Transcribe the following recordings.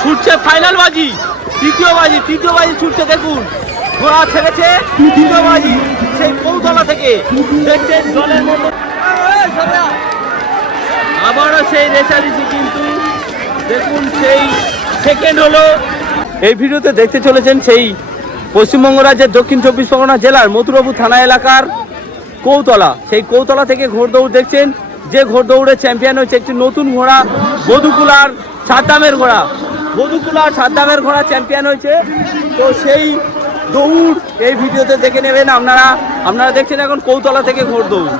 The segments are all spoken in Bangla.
ছুটছে ফাইনাল বাজি, তৃতীয় বাজি ছুটছে। দেখুন ঘোড়া ছেড়েছে তৃতীয় বাজি সেই কৌতলা থেকে, দেখছেন জলের মতো আবারও সেই রেসারেসি। কিন্তু দেখুন সেই সেকেন্ড হলো। এই ভিডিওতে দেখতে চলেছেন সেই পশ্চিমবঙ্গ রাজ্যের দক্ষিণ 24 পরগনা জেলার মথুরাপুর থানা এলাকার কৌতলা। সেই কৌতলা থেকে ঘোড়দৌড় দেখছেন। যে ঘোড়দৌড়ের চ্যাম্পিয়ন হয়েছে একটি নতুন ঘোড়া, বধুকুলার সাদ্দামের ঘোড়া। বধুকুলার সাদ্দামের ঘোড়া চ্যাম্পিয়ন হয়েছে। তো সেই দৌড় এই ভিডিওতে দেখে নেবেন আপনারা দেখছেন এখন কৌতলা থেকে ঘোড়দৌড়।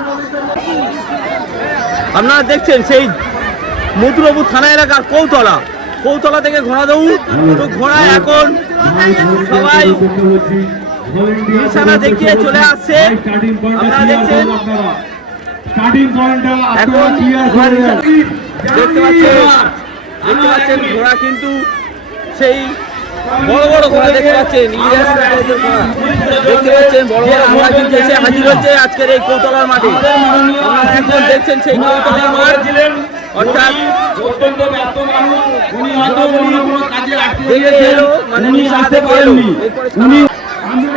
আপনারা দেখছেন সেই মথুরাপুর থানা এলাকার কৌতলা থেকে ঘোড়া দৌড়। তো ঘোড়া এখন সবাই নিশানা দেখিয়ে চলে আসছে। আপনারা দেখছেন এখন দেখতে পাচ্ছেন ঘোড়া কিন্তু সেই বড় বড় ঘোড়া দেখতে পাচ্ছেন, দেখতে পাচ্ছেন বড় বড় ঘোড়া কিন্তু এসে হাজির হচ্ছে আজকের এই কৌতলার মাঠে। আপনারা এখন দেখছেন সেই কৌতলার মাঠ, অর্থাৎ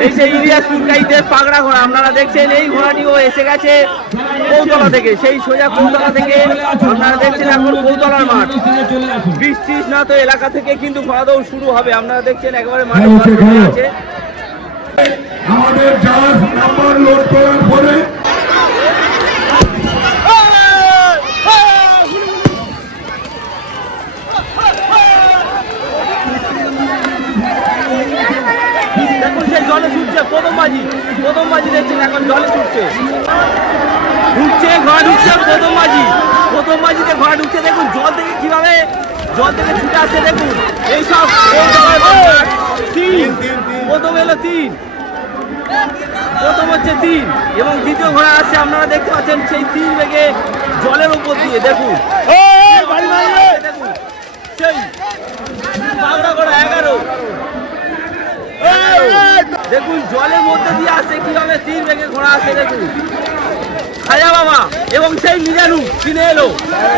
এই যে ইলিয়াস পুরকাইতের পাগড়া ঘোড়া আপনারা দেখছেন। এই ঘোড়াটিও এসে গেছে কৌতলা থেকে, সেই সোজা কৌতলা থেকে। আপনারা দেখছেন এখন কৌতলার মাঠ, 20-30 না তো এলাকা থেকে কিন্তু ঘোড়া দৌড় শুরু হবে। আপনারা দেখছেন একেবারে মাঠে আছে। আমাদের জাহাজ নাম্বার লোড করার পরে দেখুন সেই জলে ছুটছে প্রথম বাজি দেখছেন এখন জলে ছুটছে ঘোড়া ঢুকছে প্রথম বাজিতে ঘোড়া ঢুকছে। দেখুন জল থেকে ছুটে আসছে। দেখুন এইসব প্রথম এলো 3, প্রথম হচ্ছে 3 এবং দ্বিতীয় ঘোড়া আসছে। আপনারা দেখতে পাচ্ছেন সেই 3 বেগে জলের উপর দিয়ে। দেখুন সেই পাগড়া ঘোড়া 11, দেখুন জলের মধ্যে দিয়ে আসছে কিভাবে 3 বেগে ঘোড়া আসছে। দেখুন খাজা বাবা এবং সেই মিজানু কিনে এলো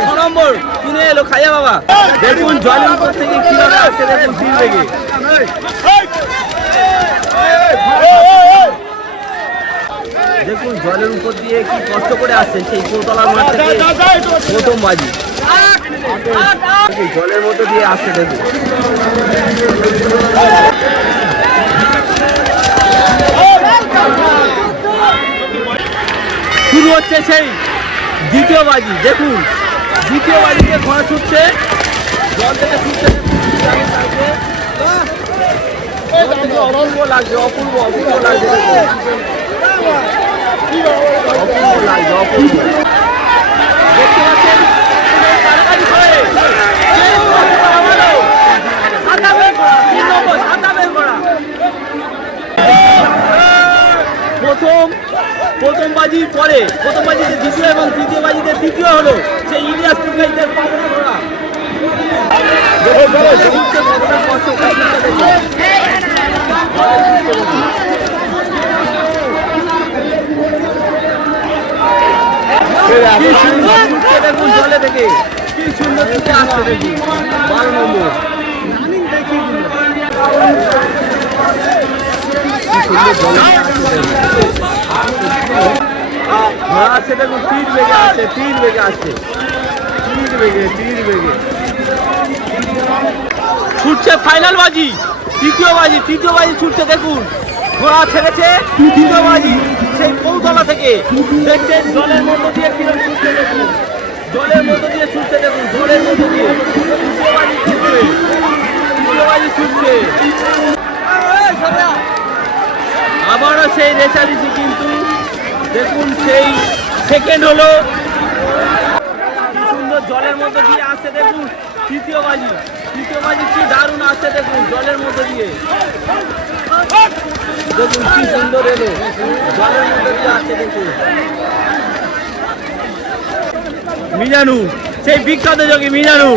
6 নম্বর কিনে এলো খাজা বাবা। দেখুন জলের উপর থেকে কিভাবে আসছে। দেখুন 3 বেগে, দেখুন জলের উপর দিয়ে কি কষ্ট করে আসছে সেই কৌতলার মাঠ থেকে প্রথম বাজি জলের মধ্যে দিয়ে আসছে। দেখুন শুরু হচ্ছে সেই দ্বিতীয় বাজি। দেখুন দ্বিতীয় বাজিতে ঘোড়া ছুটছে, জল থেকে ছুটছে। অপূর্ব লাগছে, অপূর্ব লাগছে। দেখতে পাচ্ছেন প্রথম বাজির পরে প্রথম বাজিতে দ্বিতীয় এবং তৃতীয় বাজিতে তৃতীয় হলো সেই ইলিয়াস পুরকাইতের পাগড়া ঘোড়া। দেখুন জলে থেকে কি সুন্দর ছুটে আসছে। দেখুন 12 নম্বর ঘোড়া আসছে। দেখুন 3 বেগে আসছে, 3 বেগে আসছে, 3 বেগে ছুটছে ফাইনাল বাজি, তৃতীয় বাজি ছুটছে। দেখুন ঘোড়া ছেড়েছে তৃতীয় বাজি সেই কৌতলা থেকে, দেখছেন জলের মধ্যে দিয়ে কিরকম ছুটছে। দেখুন জলের মধ্যে দিয়ে ছুটছে। দেখুন জলের মধ্যে দিয়ে তৃতীয় বাজি ছুটছে। আবারও সেই রেসারেসি। কিন্তু দেখুন সেই সেকেন্ড হলো। কি সুন্দর জলের মধ্যে দিয়ে আসছে। দেখুন তৃতীয় বাজি কি দারুণ আসছে। দেখুন জলের মধ্যে দিয়ে, দেখুন কি সুন্দর এলো, জলের মধ্যে দিয়ে আসছে। দেখুন মিজানু সেই বিখ্যাত যোগী মিজানু।